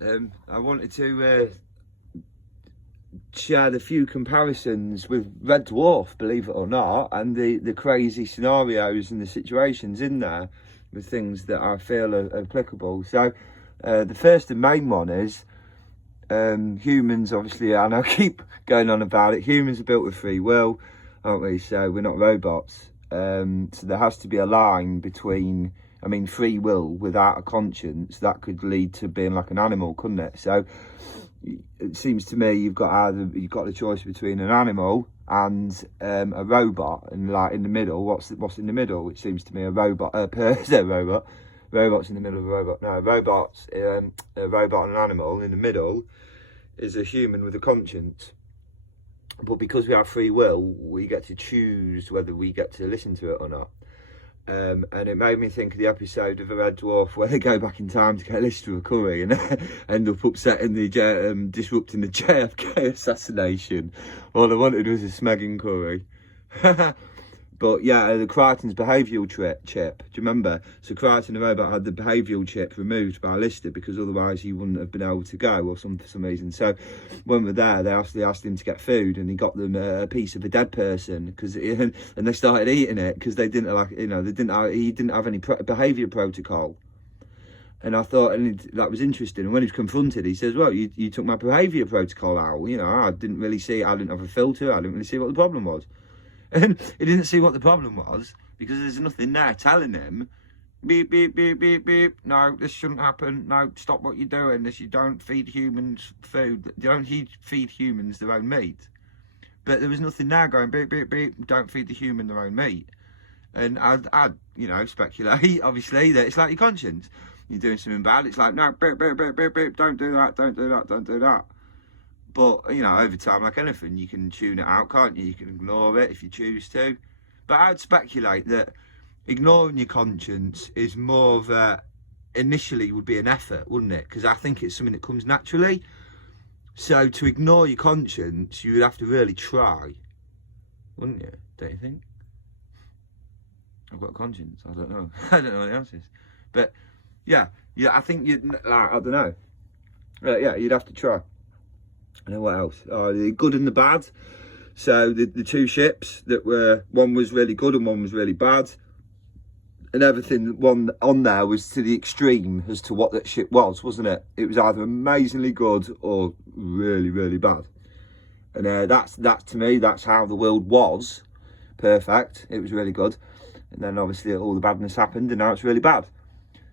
I wanted to share the few comparisons with Red Dwarf, believe it or not, and the crazy scenarios and the situations in there with things that I feel are applicable. So the first and main one is humans, obviously, and I keep going on about it, humans are built with free will, aren't we? So we're not robots. So there has to be a line between, I mean, free will without a conscience, that could lead to being like an animal, couldn't it? So it seems to me you've got the choice between an animal and a robot, and like in the middle, what's in the middle? It seems to me a robot, robot's in the middle of a robot. No, a robot and an animal. In the middle is a human with a conscience. But because we have free will, we get to choose whether we get to listen to it or not. And it made me think of the episode of the Red Dwarf where they go back in time to get Lister a curry and end up upsetting disrupting the JFK assassination. All I wanted was a smegging curry. But yeah, the Crichton's behavioural chip. Do you remember? So Crichton the robot had the behavioural chip removed by Lister because otherwise he wouldn't have been able to go, or for some reason. So when we're there, they asked him to get food, and he got them a piece of a dead person and they started eating it because they didn't he didn't have any behaviour protocol. And I thought, that was interesting. And when he was confronted, he says, "Well, you took my behaviour protocol out. You know, I didn't really see. I didn't have a filter. I didn't really see what the problem was." And he didn't see what the problem was because there's nothing there telling him, beep, beep, beep, beep, beep, no, this shouldn't happen, no, stop what you're doing, you don't feed humans food, you don't feed humans their own meat. But there was nothing there going, beep, beep, beep, don't feed the human their own meat. And I'd speculate, obviously, that it's like your conscience. You're doing something bad, it's like, no, beep, beep, beep, beep, beep, don't do that, don't do that, don't do that. But, over time, like anything, you can tune it out, can't you? You can ignore it if you choose to. But I'd speculate that ignoring your conscience is more of a, initially would be an effort, wouldn't it? Because I think it's something that comes naturally. So to ignore your conscience, you would have to really try, wouldn't you? Don't you think? I've got a conscience. I don't know. I don't know what else is. But, yeah, I think you'd, I don't know. Yeah, you'd have to try. I know what else. The good and the bad. So the two ships that were, one was really good and one was really bad, and everything one on there was to the extreme as to what that ship was, wasn't it? It was either amazingly good or really, really bad. And that's to me, that's how the world was. Perfect. It was really good, and then obviously all the badness happened, and now it's really bad.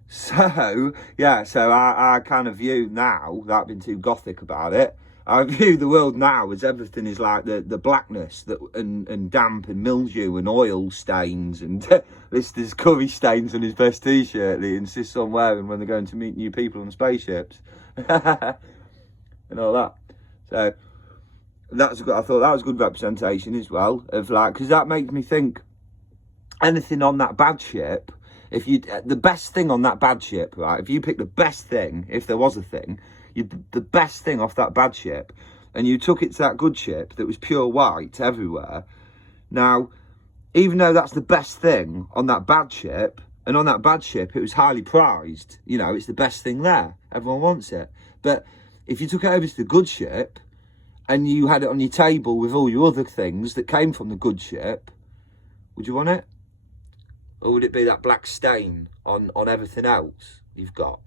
So yeah, so I kind of view now, without being too gothic about it, I view the world now as everything is like the blackness that and damp and mildew and oil stains and Lister's curry stains on his best t-shirt that he insists on wearing when they're going to meet new people on spaceships and all that. So that's good. I thought that was good representation as well of like, because that makes me think anything on that bad ship. If you the best thing on that bad ship, right? If you pick the best thing, if there was a thing. The best thing off that bad ship, and you took it to that good ship that was pure white everywhere. Now, even though that's the best thing on that bad ship, and on that bad ship it was highly prized, it's the best thing there, everyone wants it. But if you took it over to the good ship and you had it on your table with all your other things that came from the good ship, would you want it? Or would it be that black stain on everything else you've got,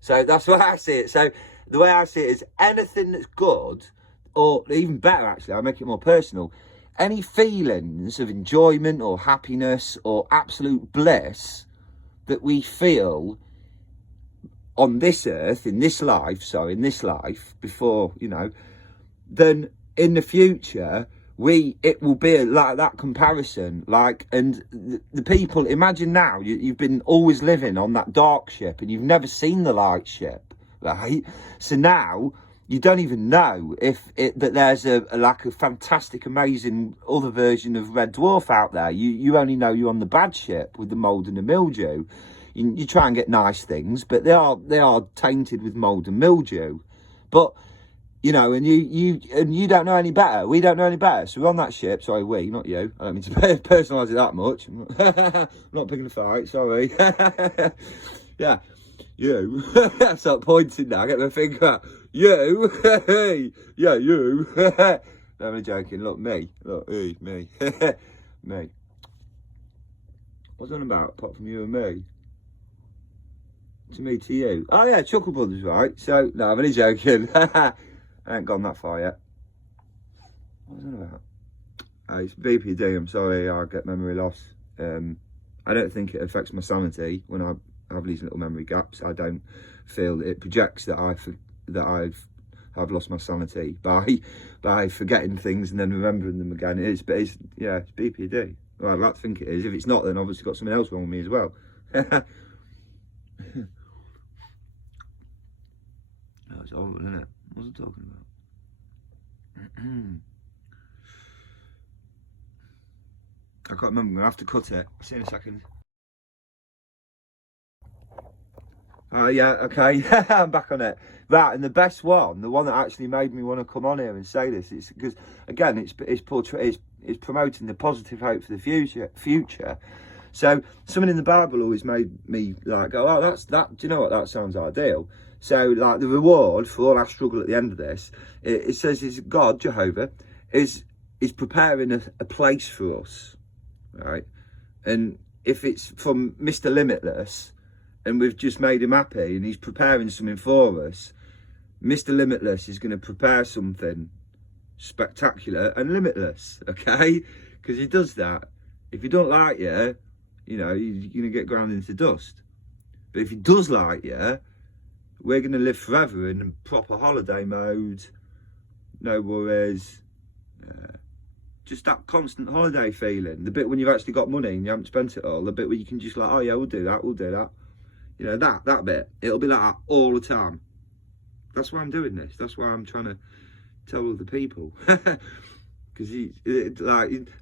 So that's why I see it. So the way I see it is anything that's good, or even better actually, I'll make it more personal, any feelings of enjoyment or happiness or absolute bliss that we feel on this earth, in this life, before, then in the future, it will be like that comparison, and the people, imagine now, you've been always living on that dark ship and you've never seen the light ship, right? So now you don't even know that there's a fantastic, amazing other version of Red Dwarf out there. You only know you're on the bad ship with the mould and the mildew. You try and get nice things, but they are tainted with mould and mildew. But and you don't know any better. We don't know any better. So we're on that ship. Sorry, we, not you. I don't mean to personalise it that much. I'm not picking a fight. Sorry. Yeah. you. I start pointing now, get my finger out. You, hey, yeah, you. No, I'm only joking. Look, me. Look, me. Me. What's on about, apart from you and me? To me, to you. Oh, yeah, Chuckle Brothers, right? So, no, I'm only joking. I ain't gone that far yet. What was it about? It's BPD, I'm sorry, I get memory loss. I don't think it affects my sanity when I have these little memory gaps. I don't feel it projects that I've lost my sanity by forgetting things and then remembering them again. It's BPD. Well, I'd like to think it is. If it's not, then obviously got something else wrong with me as well. That's horrible, isn't it? What was I talking about? I can't remember. I'm gonna have to cut it. I'll see you in a second. Oh yeah, okay. I'm back on it. Right, and the best one, the one that actually made me want to come on here and say this, it's because again, it's promoting the positive hope for the future. So something in the Bible always made me like go, oh, that's that. Do you know what? That sounds ideal. So like the reward for all our struggle at the end of this, it says is God, Jehovah, is preparing a place for us. Right, and if it's from Mr. Limitless and we've just made him happy and he's preparing something for us, Mr. Limitless is going to prepare something spectacular and limitless, okay? Because he does that. If he don't like you, you know, you're going to get ground into dust. But if he does like you, we're going to live forever in proper holiday mode, no worries, just that constant holiday feeling. The bit when you've actually got money and you haven't spent it all. The bit where you can just like, oh yeah, we'll do that. You know, that bit. It'll be like that all the time. That's why I'm doing this. That's why I'm trying to tell other people. Because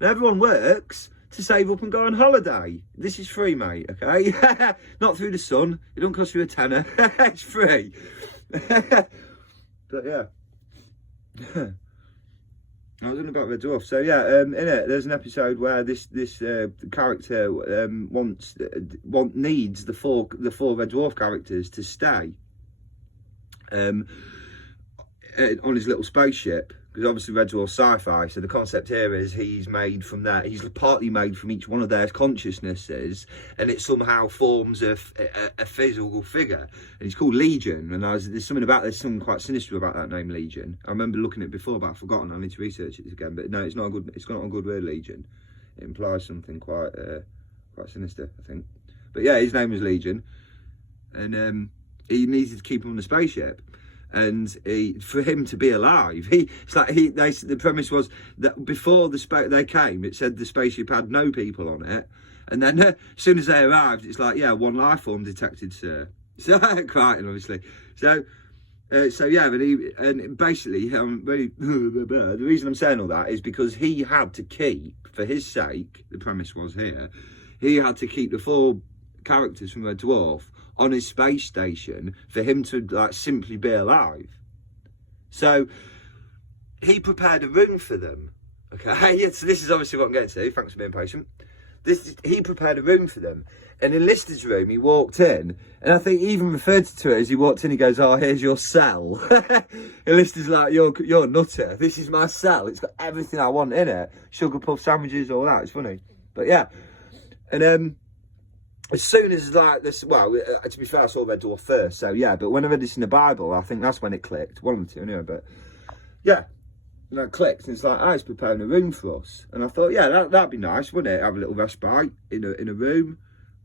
everyone works to save up and go on holiday. This is free, mate, okay? Not through the sun. It don't cost you a tenner. It's free. But yeah. I was talking about Red Dwarf. So yeah, in it, there's an episode where this character needs the four Red Dwarf characters to stay on his little spaceship, because obviously Red Dwarf's sci-fi. So the concept here is he's partly made from each one of their consciousnesses, and it somehow forms a physical figure. And he's called Legion. And there's something quite sinister about that name, Legion. I remember looking at it before, but I've forgotten. I need to research it again. But no, it's not a good word, Legion. It implies something quite sinister, I think. But yeah, his name was Legion, and he needed to keep him on the spaceship. And for him to be alive, the premise was that before they came, it said the spaceship had no people on it, and then as soon as they arrived, it's like, yeah, one life form detected, sir. So crying, obviously. So yeah, and basically, the reason I'm saying all that is because he had to keep, for his sake, the premise was here, he had to keep the four characters from Red Dwarf on his space station for him to like simply be alive. So he prepared a room for them. Okay, so this is obviously what I'm getting to. Thanks for being patient. He prepared a room for them, and in Lister's room he walked in, and I think he even referred to it as he walked in. He goes, "Oh, here's your cell." And Lister's like, "You're nutter. This is my cell. It's got everything I want in it. Sugar puff sandwiches, all that." It's funny, but yeah, and as soon as like this, well, to be fair, I saw Red Dwarf first, so yeah. But when I read this in the Bible, I think that's when it clicked. One of the two, anyway. But yeah, and that clicked, and it's like, he's preparing a room for us. And I thought, yeah, that'd be nice, wouldn't it? Have a little respite in a room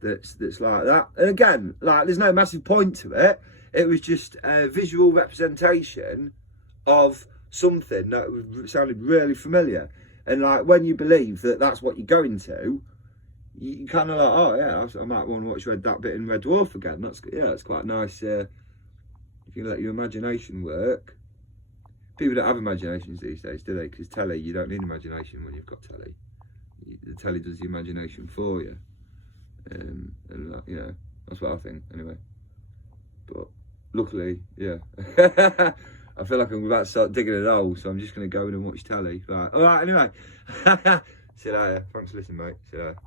that's like that. And again, like, there's no massive point to it. It was just a visual representation of something that sounded really familiar. And like, when you believe that that's what you're going to, you kind of like, oh yeah, I might want to watch that bit in Red Dwarf again. That's quite nice. If you let your imagination work. People don't have imaginations these days, do they? Because telly, you don't need imagination when you've got telly. The telly does the imagination for you, and you know, that's what I think anyway. But luckily, yeah, I feel like I'm about to start digging an hole, so I'm just going to go in and watch telly. Right, all right. Anyway, see you later. Thanks for listening, mate. See you later.